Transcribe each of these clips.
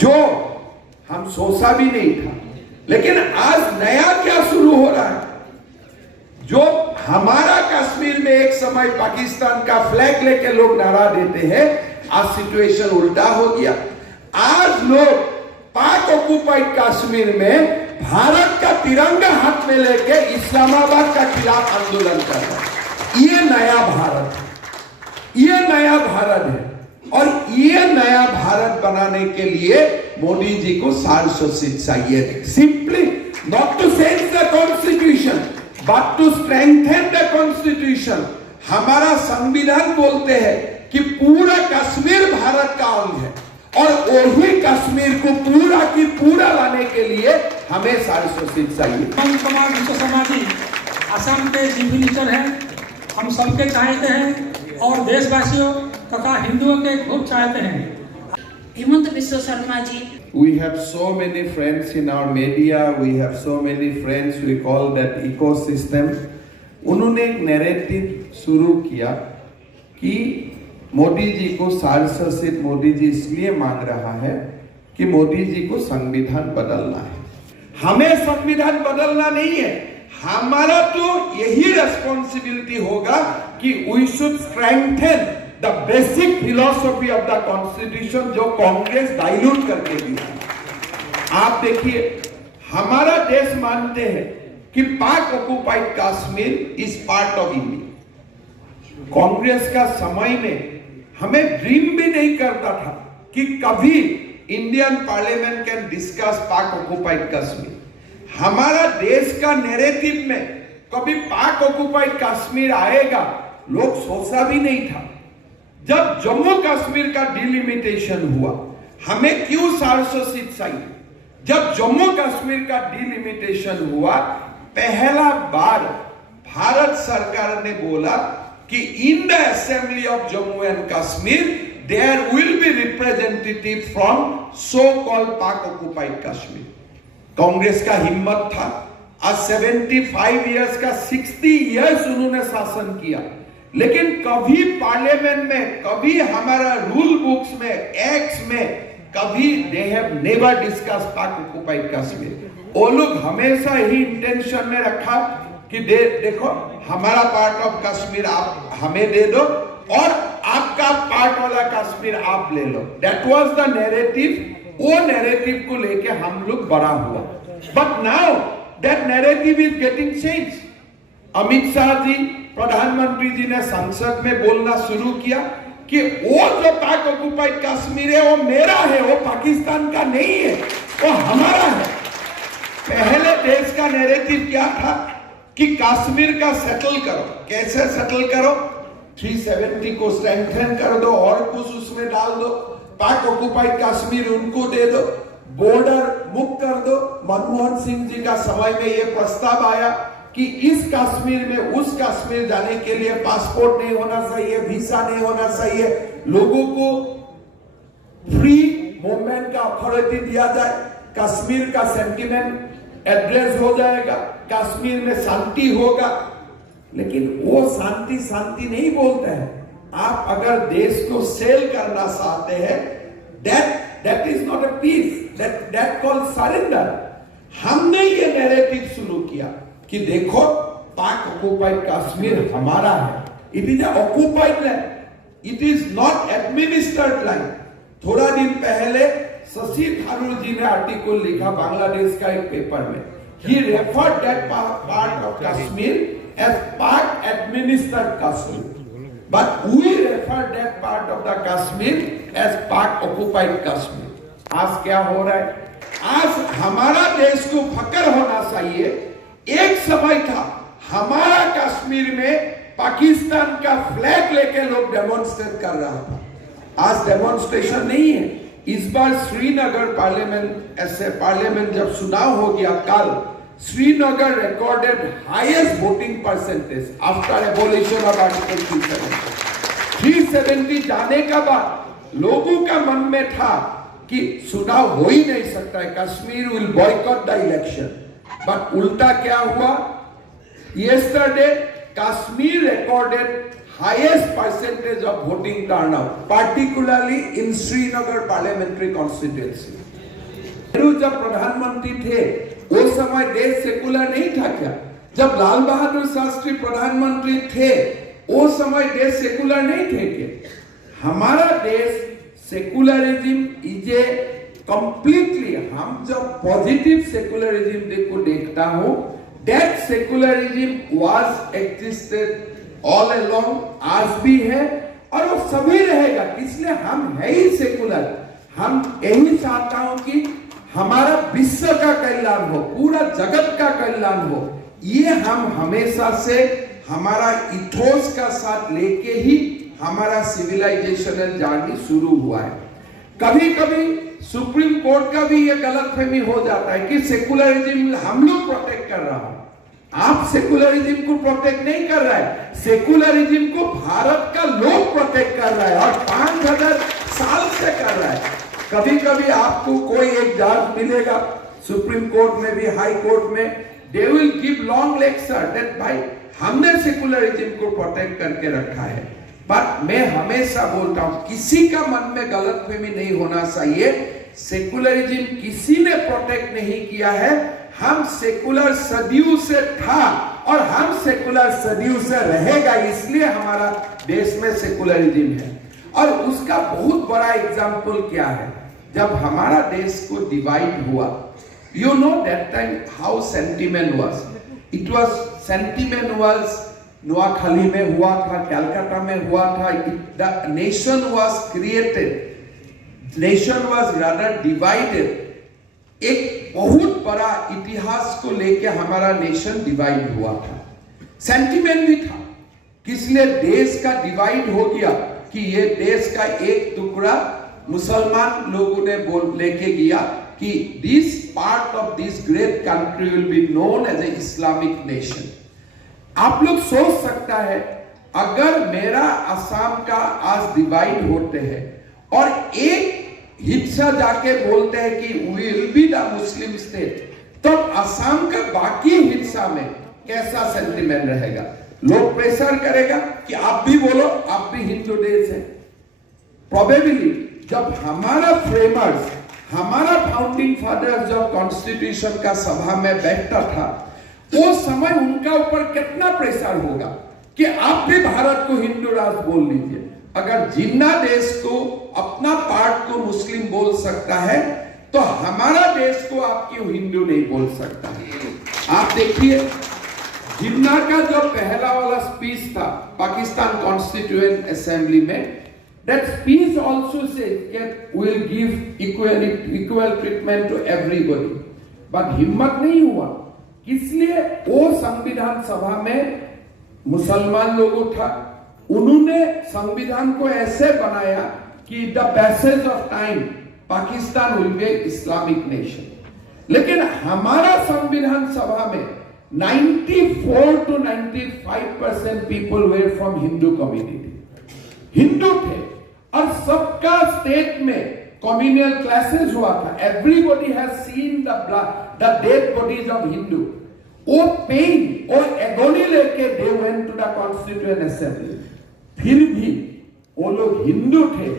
जो हम सोचा भी नहीं था। लेकिन आज नया क्या शुरू हो रहा है, जो हमारा कश्मीर में एक समय पाकिस्तान का फ्लैग लेके लोग नारा देते हैं, आज सिचुएशन उल्टा हो गया। आज लोग पाक ऑक्युपाइड कश्मीर में भारत का तिरंगा हाथ में लेके इस्लामाबाद का खिलाफ आंदोलन कर रहे हैं। ये नया भारत है, ये नया भारत है। और ये नया भारत बनाने के लिए मोदी जी को 400 सीट चाहिए, simply not to change the constitution but to strengthen the constitution. हमारा संविधान बोलते हैं कि पूरा कश्मीर भारत का अंग है और वही कश्मीर को पूरा की पूरा लाने के लिए हमें 400 सीट चाहिए। कुमार विश्वशर्मा जी असम के चीफ मिनिस्टर हैं, हम सबके चाहते हैं और देशवासियों तथा हिंदुओं के खूब चाहते हैं। हिमंत विश्व Sharma ji, We have so many friends in our media, we have so many friends we call that ecosystem. उन्होंने एक नैरेटिव शुरू किया कि मोदी जी को 400 सीट मोदी जी इसलिए मांग रहा है कि मोदी जी को संविधान बदलना है। हमें संविधान बदलना नहीं है, हमारा तो यही रेस्पॉन्सिबिलिटी होगा कि we should strengthen the basic philosophy of the constitution जो कांग्रेस डाइल्यूट करके दी। आप देखिए, हमारा देश मानते हैं कि पाक occupied Kashmir is part of India. Congress का समय में हमें ड्रीम भी नहीं करता था कि कभी इंडियन पार्लियामेंट कैन डिस्कस पाक ऑक्युपाइड कश्मीर। हमारा देश का नैरेटिव में कभी पाक ऑक्युपाइड कश्मीर आएगा लोग सोचा भी नहीं था। जब जम्मू कश्मीर का डिलिमिटेशन हुआ, हमें क्यों 400 सीट चाहिए? जब जम्मू कश्मीर का डिलिमिटेशन हुआ, पहला बार भारत सरकार ने बोला कि in the assembly of Jammu and Kashmir there will be representative from so called Pak occupied Kashmir. Congress का हिम्मत था। आज 75 इयर्स का 60 इयर्स उन्होंने शासन किया, लेकिन कभी पार्लियामेंट में, कभी हमारा रूल बुक्स में, एक्ट्स में, कभी दे हैव नेवर डिस्कस पाक ऑक्युपाइड कश्मीर। वो लोग हमेशा ही इंटेंशन में रखा कि देखो हमारा पार्ट ऑफ कश्मीर आप हमें दे दो और आपका पार्ट वाला कश्मीर आप ले लो। That was the narrative. वो नैरेटिव को लेके हम लोग बड़ा हुआ। But now that narrative is getting change. Amit Shah ji, प्रधानमंत्री जी ने संसद में बोलना शुरू किया कि वो जो पाक ऑक्युपाइड कश्मीर है वो मेरा है, वो पाकिस्तान का नहीं है, वो हमारा है। पहले देश का नैरेटिव क्या था कि कश्मीर का सेटल करो। कैसे सेटल करो? 370 को स्ट्रेंथन कर दो और कुछ उसमें डाल दो, पाक ऑक्युपाइड कश्मीर उनको दे दो, बॉर्डर मुक्त कर दो। मनमोहन सिंह जी का समय में यह प्रस्ताव आया कि इस कश्मीर में उस कश्मीर जाने के लिए पासपोर्ट नहीं होना चाहिए, वीजा नहीं होना चाहिए, लोगों को फ्री मूवमेंट का अथॉरिटी दिया जाए, कश्मीर का सेंटिमेंट एड्रेस हो जाएगा, कश्मीर में शांति होगा। लेकिन वो शांति शांति नहीं बोलते हैं। आप अगर देश को सेल करना चाहते हैं, that is not a peace, that called surrender. हमने ये नैरेटिव शुरू किया कि देखो पाक ऑक्युपाइड कश्मीर हमारा है। It is occupied land, it is not administered land. थोड़ा दिन पहले शशि थरूर जी ने आर्टिकल लिखा बांग्लादेश का एक पेपर में। He referred that part of Kashmir as Pak administered Kashmir, but we refer that part of the Kashmir as Pak occupied Kashmir. आज क्या हो रहा है? आज हमारा देश को फक्र होना चाहिए। एक समय था हमारा कश्मीर में पाकिस्तान का फ्लैग लेके लोग डेमोन्स्ट्रेट कर रहा था। आज डेमोन्स्ट्रेशन नहीं है। इस बार श्रीनगर पार्लियामेंट जब चुनाव हो गया कल, Srinagar recorded highest voting percentage after abolition of Article 370. 370 जाने का बाद लोगों का मन में था कि चुनाव हो ही नहीं सकता है, Kashmir will boycott the election. But उल्टा क्या हुआ? Yesterday Kashmir recorded highest percentage of voting turnout, particularly in Srinagar parliamentary constituency. Nehru जब प्रधानमंत्री थे उस समय देश सेकुलर नहीं था क्या? जब लाल बहादुर शास्त्री प्रधानमंत्री थे उस समय देश सेकुलर नहीं थे क्या? हमारा देश सेकुलरिज्म इज ए कंप्लीटली, हम जब पॉजिटिव सेकुलरिज्म को देखता हूं, that secularism was existed all along, आज भी है और वो सभी रहेगा। इसलिए हम है ही सेकुलर। हम यही चाहता हूं कि हमारा विश्व का कल्याण हो, पूरा जगत का कल्याण हो। ये हम हमेशा से हमारा इथोस का साथ लेके ही हमारा सिविलाइजेशनल जर्नी शुरू हुआ है। कभी कभी सुप्रीम कोर्ट का भी ये गलतफहमी हो जाता है कि सेकुलरिज्म हम लोग प्रोटेक्ट कर रहा हूं। आप सेकुलरिज्म को प्रोटेक्ट नहीं कर रहा है, सेकुलरिज्म को भारत का लोग प्रोटेक्ट कर रहा है और 5000 साल से कर रहा है। कभी कभी आपको कोई एक जज मिलेगा सुप्रीम कोर्ट में भी, हाई कोर्ट में, they will give long lecture that भाई हमने सेकुलरिज्म को प्रोटेक्ट करके रखा है। पर मैं हमेशा बोलता हूं किसी का मन में गलतफहमी नहीं होना चाहिए। सेकुलरिज्म किसी ने प्रोटेक्ट नहीं किया है, हम सेकुलर सदियों से था और हम सेकुलर सदियों से रहेगा, इसलिए हमारा देश में सेकुलरिज्म है। और उसका बहुत बड़ा एग्जाम्पल क्या है, जब हमारा देश को डिवाइड हुआ, you know that time how sentiment was, it was sentiment was Noakhali में हुआ था, कलकत्ता में हुआ था, the nation was created, nation was rather divided. एक बहुत बड़ा इतिहास को लेके हमारा नेशन डिवाइड हुआ था, सेंटिमेंट भी था, किसलिए देश का डिवाइड हो गया कि ये देश का एक टुकड़ा मुसलमान लोगों ने लेके गया कि this part of this great country will be known as a Islamic nation. आप लोग सोच सकता है अगर मेरा असम का आज डिवाइड होते हैं और एक हिस्सा जाके बोलते हैं कि we will be the Muslim state, तो असम का बाकी हिस्सा में कैसा सेंटिमेंट रहेगा? लोग प्रेशर करेगा कि आप भी बोलो, आप भी हिंदू देश है। प्रोबेबली जब हमारा फ्रेमर्स, हमारा फाउंडिंग फादर्स जब कॉन्स्टिट्यूशन का सभा में बैठता था, वो समय उनका ऊपर कितना प्रेशर होगा कि आप भी भारत को हिंदू राष्ट्र बोल लीजिए। अगर जिन्ना देश को अपना पार्ट को मुस्लिम बोल सकता है, तो हमारा देश को आप क्यों हिंदू नहीं बोल सकता है? आप देखिए जिन्ना का जो पहला वाला स्पीच था पाकिस्तान कॉन्स्टिट्यूएंट असेंबली में, that speech also says that we will give equal treatment to everybody, but हिम्मत नहीं हुआ। इसलिए वो संविधान सभा में मुसलमान लोगों था, उन्होंने संविधान को ऐसे बनाया कि the passage of time Pakistan will be Islamic nation. लेकिन हमारा संविधान सभा में 94 to 95% people were from Hindu community, हिंदू थे और सबका स्टेट में कम्युनल क्लासेस हुआ था। Everybody has seen the dead bodies of Hindu. वो पेन और एगोनी लेके they went to the constituent assembly. फिर भी वो लोग हिंदू थे,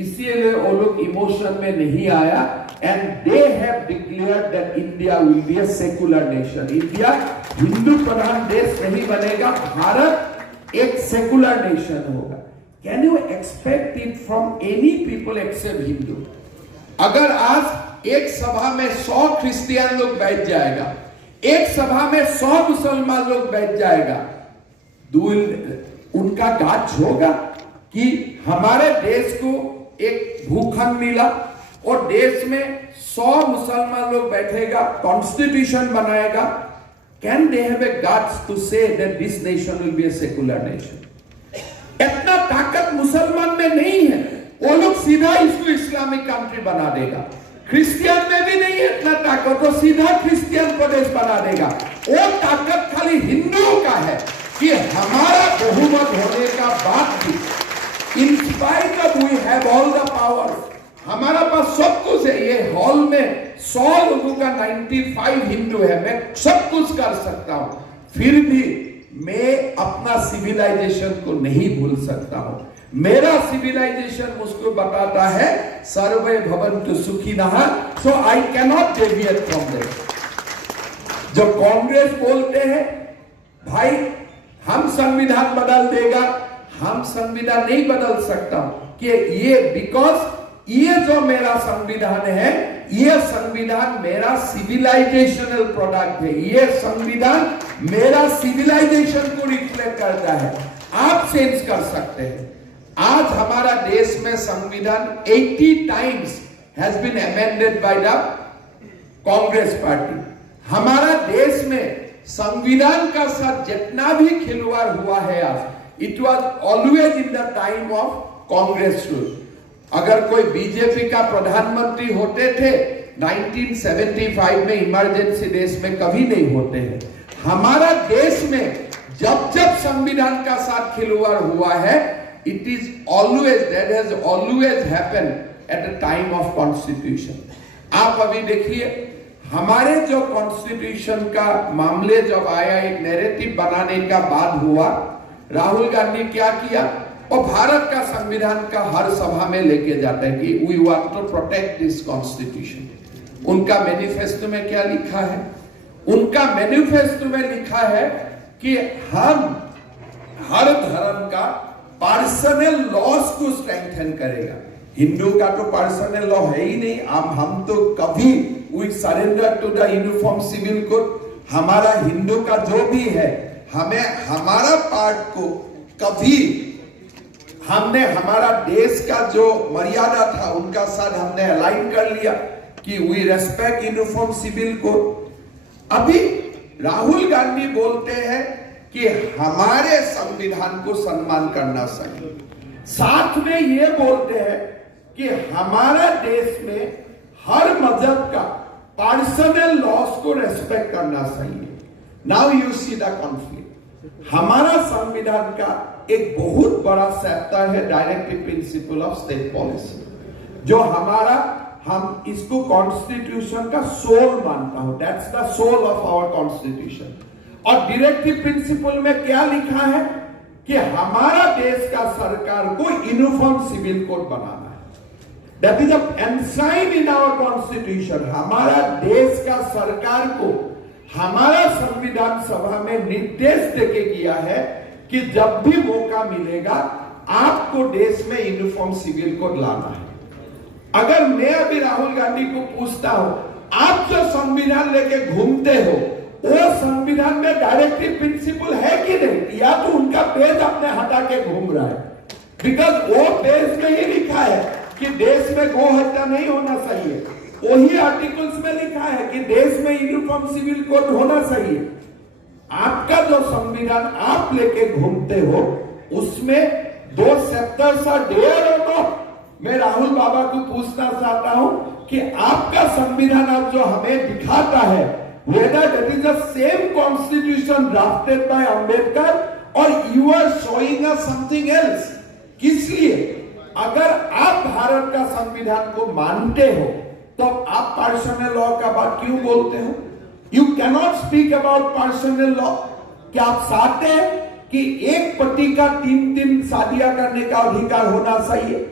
इसीलिए वो लोग इमोशन में नहीं आया and they have declared that India will be a secular nation. India Hindu प्रधान देश नहीं बनेगा, भारत एक सेकुलर नेशन होगा। Can you expect it from any people except Hindu? अगर आज एक सभा में 100 क्रिश्चियन लोग बैठ जाएगा, एक सभा में 100 मुसलमान लोग बैठ जाएगा, उनका गाज होगा कि हमारे देश को एक भूखंड मिला और देश में 100 मुसलमान लोग बैठेगा, कॉन्स्टिट्यूशन बनाएगा। Can they have a guts to say that this nation will be a secular nation? इतना ताकत मुसलमान में नहीं है, वो लोग सीधा इसको इस्लामिक कंट्री बना देगा। क्रिश्चियन में भी नहीं है इतना ताकत, तो सीधा क्रिश्चियन प्रदेश बना देगा। वो ताकत खाली हिंदुओं का है कि हमारा बहुमत होने का बाद भी, in spite of we have all the power, हमारा पास सब कुछ है। ये हॉल में 100 लोगों का 95 हिंदू है, मैं सब कुछ कर सकता हूं, फिर भी मैं अपना सिविलाइजेशन को नहीं भूल सकता हूं। मेरा सिविलाइजेशन मुझको बताता है सर्वे भवन्तु सुखिनः, so I cannot deviate from this. जो कांग्रेस बोलते हैं भाई हम संविधान बदल देगा, हम संविधान नहीं बदल सकता कि ये बिकॉज ये जो मेरा संविधान है, ये संविधान मेरा सिविलाइजेशनल प्रोडक्ट है, ये संविधान मेरा सिविलाइजेशन को रिफ्लेक्ट करता है। आप चेंज कर सकते हैं। आज हमारा देश में संविधान 80 times has been amended by the Congress party. हमारा देश में संविधान का साथ जितना भी खिलवाड़ हुआ है आज, it was always in the time of Congress rule. अगर कोई बीजेपी का प्रधानमंत्री होते थे 1975 में, इमरजेंसी देश में कभी नहीं होते हैं। हमारा देश में जब जब संविधान का साथ खिलवाड़ हुआ है, it is always, that has always happened at the time of constitution. आप अभी देखिए हमारे जो कॉन्स्टिट्यूशन का मामले जब आया, एक नैरेटिव बनाने का बाद हुआ, राहुल गांधी क्या किया, और भारत का संविधान का हर सभा में लेके जाते हैं कि we want to protect this constitution. उनका मैनिफेस्टो में क्या लिखा है? उनका मैनिफेस्टो में लिखा है कि हम हर धर्म का पर्सनल लॉस को स्ट्रेंथन करेगा। हिंदू का तो पर्सनल लॉ है ही नहीं। हम तो कभी we surrender to the uniform civil code. हमारा हिंदू का जो भी है, हमें हमारा पार्ट को कभी हमने हमारा देश का जो मर्यादा था उनका साथ हमने अलाइन कर लिया कि we respect uniform civil code. अभी राहुल गांधी बोलते हैं कि हमारे संविधान को सम्मान करना चाहिए, साथ में ये बोलते हैं कि हमारा देश में हर मजहब का पर्सनल लॉस को रेस्पेक्ट करना चाहिए। Now you see the conflict. हमारा संविधान का एक बहुत बड़ा चैप्टर है directive principle of state policy, जो हमारा, हम इसको कॉन्स्टिट्यूशन का सोल मानता हूं, that's the soul of our constitution. और डायरेक्टिव प्रिंसिपल में क्या लिखा है कि हमारा देश का सरकार को यूनिफॉर्म सिविल कोड बनाना है। That is enshrined in our constitution. हमारा देश का सरकार को हमारा संविधान सभा में निर्देश देके किया है कि जब भी मौका मिलेगा आपको देश में यूनिफॉर्म सिविल कोड लाना है। अगर मैं अभी राहुल गांधी को पूछता हूं, आप जो संविधान लेके घूमते हो वो संविधान में डायरेक्टिव प्रिंसिपल है कि नहीं, या तो उनका पेज अपने हटा के घूम रहा है? बिकॉज वो पेज में ही लिखा है कि देश में गो हत्या नहीं होना चाहिए। वही आर्टिकल्स में लिखा है कि देश में यूनिफॉर्म सिविल कोड होना चाहिए। आपका जो संविधान आप लेके घूमते हो उसमें 2 चैप्टर्स आर देयर और नॉट? मैं राहुल बाबा को पूछना चाहता हूं कि आपका संविधान अब जो हमें दिखाता है, whether that is the same constitution drafted by Ambedkar or you are showing us something else? किस लिए? अगर आप भारत का संविधान को मानते हो तो आप पर्सनल लॉ का बात क्यों बोलते हो? You cannot speak about personal law। क्या आप चाहते हैं कि एक पति का 3 शादियां करने का अधिकार होना चाहिए?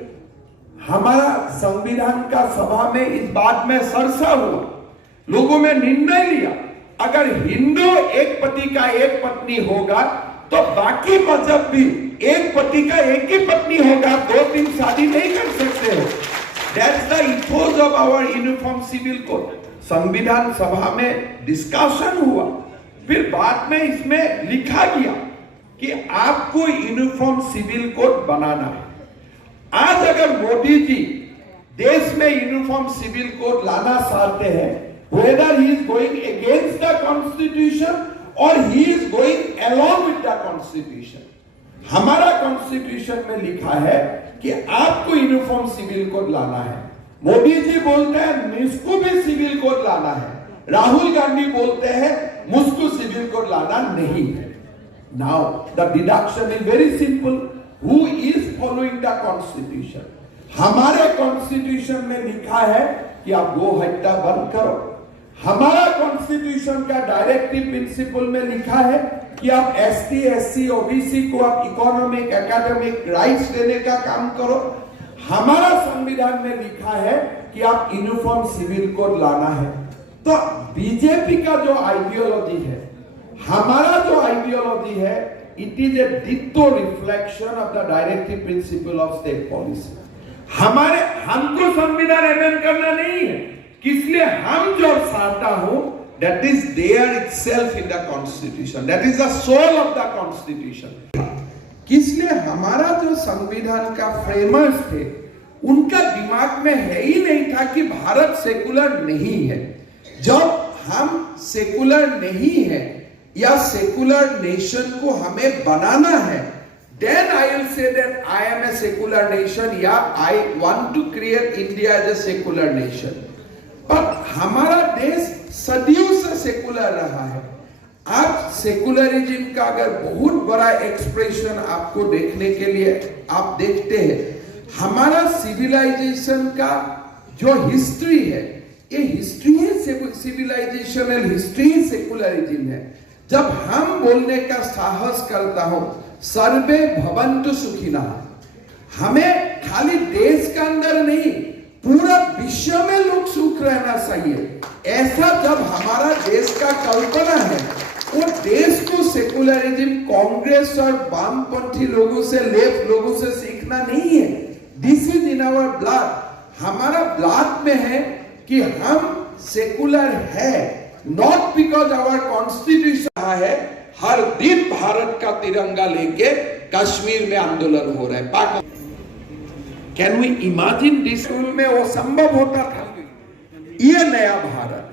हमारा संविधान का सभा में इस बात में चर्चा हुआ, लोगों में निर्णय लिया, अगर हिंदू एक पति का एक पत्नी होगा तो बाकी मजहब भी एक पति का एक ही पत्नी होगा, 2-3 शादी नहीं कर सकते हो। That's the ethos of our uniform civil code. संविधान सभा में डिस्कशन हुआ, फिर बाद में इसमें लिखा गया कि आपको यूनिफॉर्म सिविल कोड बनाना है। आज अगर मोदी जी देश में यूनिफॉर्म सिविल कोड लाना चाहते हैं, whether he is going against the constitution or he is going along with the constitution, हमारा कॉन्स्टिट्यूशन में लिखा है कि आपको यूनिफॉर्म सिविल कोड लाना है। मोदी जी बोलते हैं मुझको भी सिविल कोड लाना है, राहुल गांधी बोलते हैं मुझको सिविल कोड लाना नहीं है। Now the deduction is very simple, who is following the constitution? हमारे कॉन्स्टिट्यूशन में लिखा है कि आप गो हत्या बंद करो। हमारा कॉन्स्टिट्यूशन का डायरेक्टिव प्रिंसिपल में लिखा है कि आप एसटी, एससी, ओबीसी को आप इकोनॉमिक, एकेडमिक राइट्स देने का काम करो। हमारा संविधान में लिखा है कि आप यूनिफॉर्म सिविल कोड लाना है। तो बीजेपी का जो आइडियोलॉजी है, हमारा जो आइडियोलॉजी है, it is a ditto reflection of the directive principle of state policy. हमको संविधान अमेंड करना नहीं है, इसलिए हम जो चाहता हूं that is there itself in the constitution, that is the soul of the constitution। इसलिए हमारा जो संविधान का फ्रेमर्स थे, उनका दिमाग में है ही नहीं था कि भारत सेकुलर नहीं है। जब हम सेकुलर नहीं है या सेकुलर नेशन को हमें बनाना है, then I will say that I am a secular nation, या I want to create India as a secular nation। पर हमारा देश सदियों से सेकुलर रहा है। आज सेकुलरिज्म का अगर बहुत बड़ा एक्सप्रेशन आपको देखने के लिए आप देखते हैं, हमारा सिविलाइजेशन का जो हिस्ट्री है, ये हिस्ट्री है सिविलाइजेशनल हिस्ट्री सेकुलरिज्म है। जब हम बोलने का साहस करता हूं सर्वे भवन्तु सुखिनः, हमें खाली देश का अंदर नहीं, पूरा विश्व में लोग सुख रहना चाहिए, ऐसा जब हमारा देश का कल्पना है, वो देश को सेकुलरिज्म कांग्रेस और वामपंथी लोगों से, लेफ्ट लोगों से सीखना नहीं है। This is in our blood, हमारा ब्लड में है कि हम सेकुलर है, नॉट बिकॉज आवर कॉन्स्टिट्यूशन है। हर दिन भारत का तिरंगा लेके कश्मीर में आंदोलन हो रहा है। Can we imagine this? में वो संभव होता था। ये नया भारत